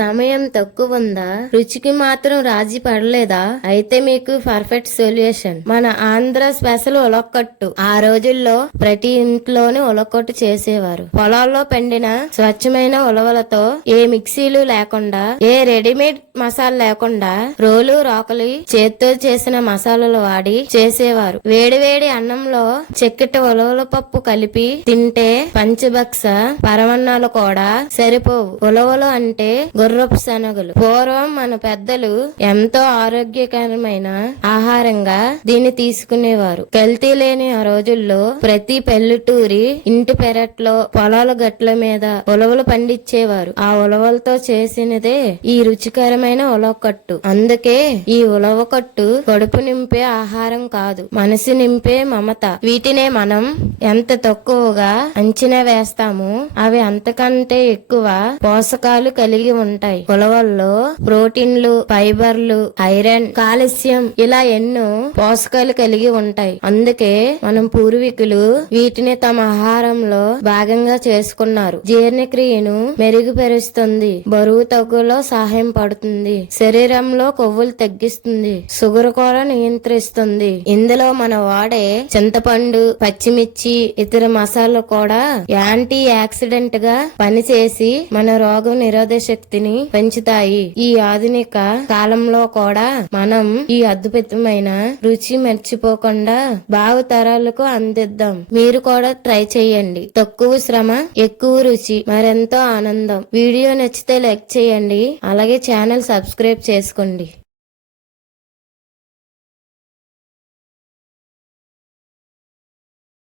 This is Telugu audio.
సమయం తక్కువ ఉందా? రుచికి మాత్రం రాజీ పడలేదా? అయితే మీకు పర్ఫెక్ట్ సొల్యూషన్ మన ఆంధ్ర స్పెషల్ ఉలక్కట్టు. ఆ రోజుల్లో ప్రతి ఇంట్లోనే ఉలక్కట్టు చేసేవారు. పొలాల్లో పండిన స్వచ్ఛమైన ఉలవలతో ఏ మిక్సీలు లేకుండా, ఏ రెడీమేడ్ మసాలా లేకుండా రోలు రోకలి చేత్తో చేసిన మసాలాలు వాడి చేసేవారు. వేడివేడి అన్నంలో చెక్కటి ఉలవల పప్పు కలిపి తింటే పంచభక్ష పరమన్నాలు కూడా సరిపోవు. ఉలవలు అంటే గుర్రపు శనగలు. పూర్వం మన పెద్దలు ఎంతో ఆరోగ్యకరమైన ఆహారంగా దీన్ని తీసుకునేవారు. కల్తీ లేని ఆ రోజుల్లో ప్రతి పల్లెటూరి ఇంటి పెరట్లో పొలాల గట్ల మీద ఉలవలు పండించేవారు. ఆ ఉలవలతో చేసినదే ఈ రుచికరమైన ఉలవకట్టు. అందుకే ఈ ఉలవకట్టు కడుపు నింపే ఆహారం కాదు, మనసు నింపే మమత. వీటినే మనం ఎంత తక్కువగా అంచనా వేస్తామో అవి అంతకంటే ఎక్కువ పోషకాలు కలిగి ఉంటాయి. ఉలవల్లో ప్రోటీన్లు, ఫైబర్లు, ఐరన్, కాల్షియం ఇలా ఎన్నో పోషకాలు కలిగి ఉంటాయి. అందుకే మనం పూర్వీకులు వీటిని తమ ఆహారంలో భాగంగా చేసుకున్నారు. జీర్ణక్రియను మెరుగుపరుస్తుంది, బరువు తగ్గులో సహాయం పడుతుంది, శరీరంలో కొవ్వులు తగ్గిస్తుంది, షుగర్ కూడా నియంత్రిస్తుంది. ఇందులో మనం వాడే చింతపండు, పచ్చిమిర్చి, ఇతర మసాలాలు కూడా యాంటీ ఆక్సిడెంట్ గా పనిచేసి మన రోగ నిరోధక శక్తిని పెంచుతాయి. ఈ ఆధునిక కాలంలో కూడా మనం ఈ అద్భుతమైన రుచి మర్చిపోకుండా భావితరాలకు అందిద్దాం. మీరు కూడా ట్రై చేయండి. తక్కువ శ్రమ, ఎక్కువ రుచి, మరెంతో ఆనందం. వీడియో నచ్చితే లైక్ చేయండి, అలాగే ఛానల్ సబ్స్క్రైబ్ చేసుకోండి.